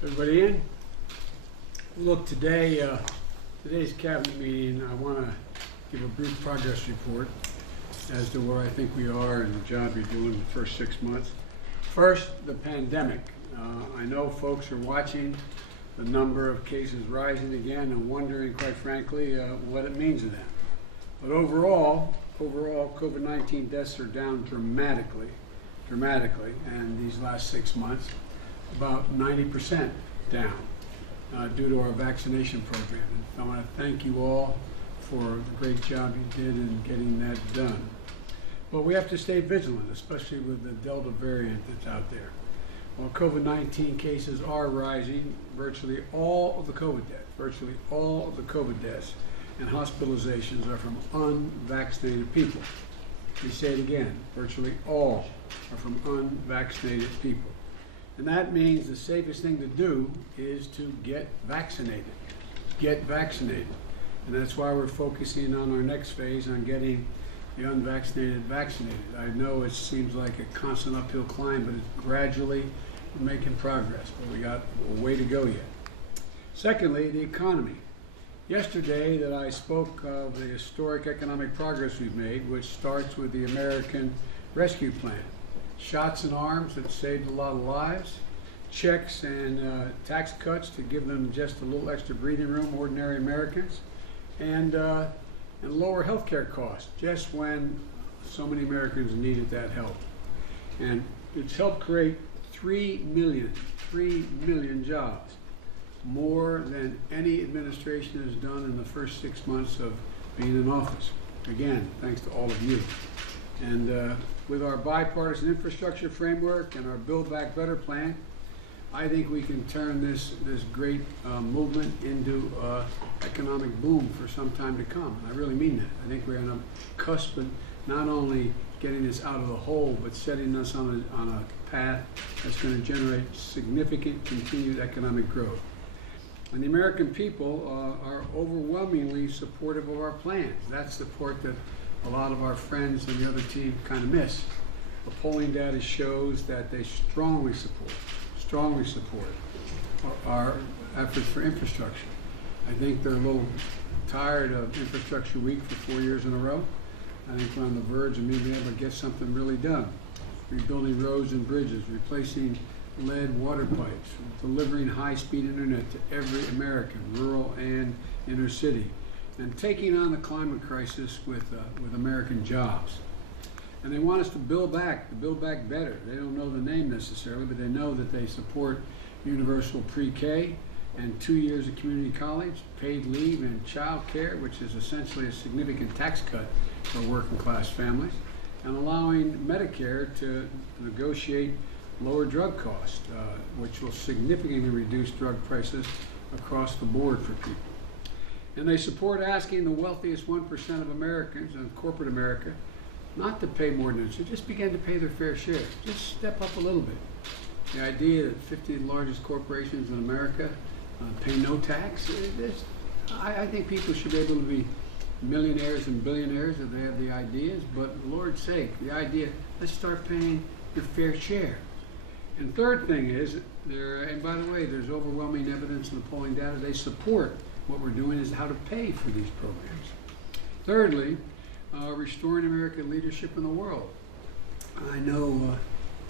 Everybody in? Look, today's cabinet meeting, I want to give a brief progress report as to where I think we are and the job you're doing in the first 6 months. First, the pandemic. I know folks are watching the number of cases rising again and wondering, quite frankly, what it means to them. But overall, COVID-19 deaths are down dramatically, and these last 6 months, about 90% down due to our vaccination program. And I want to thank you all for the great job you did in getting that done. But we have to stay vigilant, especially with the Delta variant that's out there. While COVID-19 cases are rising, virtually all of the COVID deaths and hospitalizations are from unvaccinated people. Let me say it again, virtually all are from unvaccinated people. And that means the safest thing to do is to get vaccinated. Get vaccinated. And that's why we're focusing on our next phase on getting the unvaccinated vaccinated. I know it seems like a constant uphill climb, but it's gradually making progress, but we got a way to go yet. Secondly, the economy. Yesterday that I spoke of the historic economic progress we've made, which starts with the American Rescue Plan. Shots in arms that saved a lot of lives, checks and tax cuts to give them just a little extra breathing room, ordinary Americans, and lower health care costs, just when so many Americans needed that help. And it's helped create 3 million jobs, more than any administration has done in the first 6 months of being in office. Again, thanks to all of you. And with our bipartisan infrastructure framework and our Build Back Better plan, I think we can turn this great movement into economic boom for some time to come. I really mean that. I think we're on a cusp of not only getting us out of the hole, but setting us on a path that's going to generate significant continued economic growth. And the American people are overwhelmingly supportive of our plans. That's the part that a lot of our friends and the other team kind of miss. The polling data shows that they strongly support our efforts for infrastructure. I think they're a little tired of infrastructure week for 4 years in a row. I think we're on the verge of being able to get something really done. Rebuilding roads and bridges, replacing lead water pipes, delivering high-speed internet to every American, rural and inner city, and taking on the climate crisis with American jobs. And they want us to build back better. They don't know the name necessarily, but they know that they support universal pre-K and 2 years of community college, paid leave, and child care, which is essentially a significant tax cut for working class families, and allowing Medicare to negotiate lower drug costs, which will significantly reduce drug prices across the board for people. And they support asking the wealthiest 1% of Americans and corporate America not to pay more than they just begin to pay their fair share. Just step up a little bit. The idea that 50 largest corporations in America pay no tax, I think people should be able to be millionaires and billionaires if they have the ideas, but for Lord's sake, the idea, let's start paying your fair share. And third thing is, and by the way, there's overwhelming evidence in the polling data, they support what we're doing is how to pay for these programs. Thirdly, restoring American leadership in the world. I know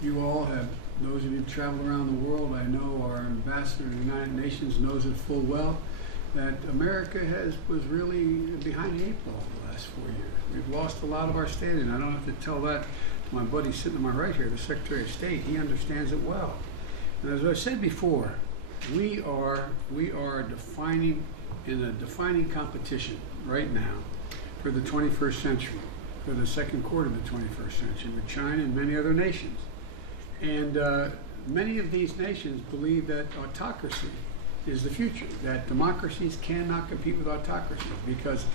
you all have, those of you who travel around the world, I know our ambassador to the United Nations knows it full well, that America was really behind the 8 ball the last 4 years. We've lost a lot of our standing. I don't have to tell that to my buddy sitting to my right here, the Secretary of State. He understands it well. And as I said before, we are in a defining competition right now for the 21st century, for the second quarter of the 21st century, with China and many other nations. And many of these nations believe that autocracy is the future, that democracies cannot compete with autocracies because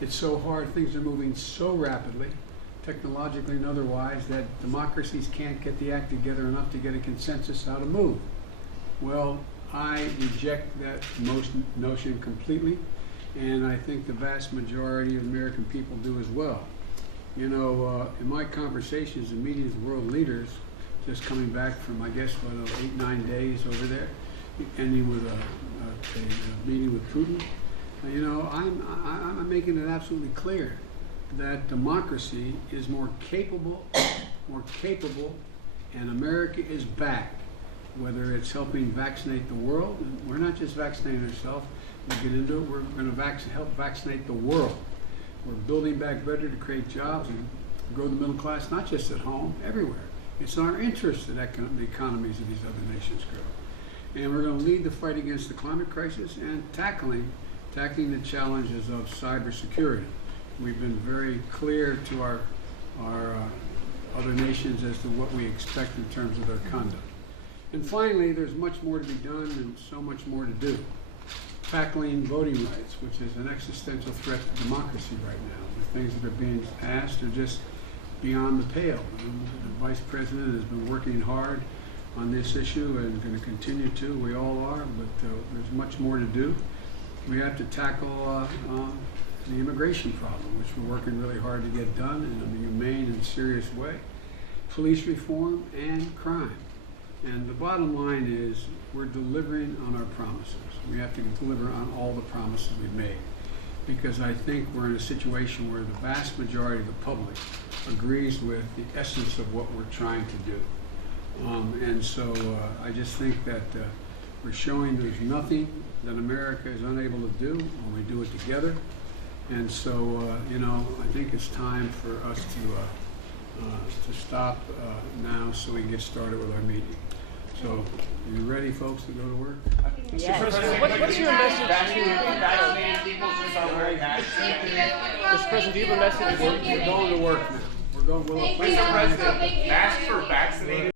it's so hard, things are moving so rapidly, technologically and otherwise, that democracies can't get the act together enough to get a consensus how to move. Well, I reject that notion completely, and I think the vast majority of American people do as well. You know, in my conversations and meetings with world leaders, just coming back from, I guess, 8, 9 days over there, ending with a meeting with Putin. You know, I'm making it absolutely clear that democracy is more capable, and America is back. Whether it's helping vaccinate the world, and we're not just vaccinating ourselves, we'll get into it, we're going to help vaccinate the world. We're building back better to create jobs and grow the middle class, not just at home, everywhere. It's in our interest that the economies of these other nations grow. And we're going to lead the fight against the climate crisis and tackling the challenges of cybersecurity. We've been very clear to our other nations as to what we expect in terms of their conduct. And finally, there's much more to be done and so much more to do. Tackling voting rights, which is an existential threat to democracy right now. The things that are being asked are just beyond the pale. The Vice President has been working hard on this issue and going to continue to. We all are, but there's much more to do. We have to tackle the immigration problem, which we're working really hard to get done in a humane and serious way. Police reform and crime. And the bottom line is we're delivering on our promises. We have to deliver on all the promises we've made, because I think we're in a situation where the vast majority of the public agrees with the essence of what we're trying to do. And so I just think that we're showing there's nothing that America is unable to do when we do it together. And so, you know, I think it's time for us to stop now so we can get started with our meeting. So, you ready, folks, to go to work? Yes. Mr. President, what's your message to vaccinated people just aren't wearing masks? Mr. President, do you have a message? We're going to work now. We're going. Mr. President, masks for vaccinated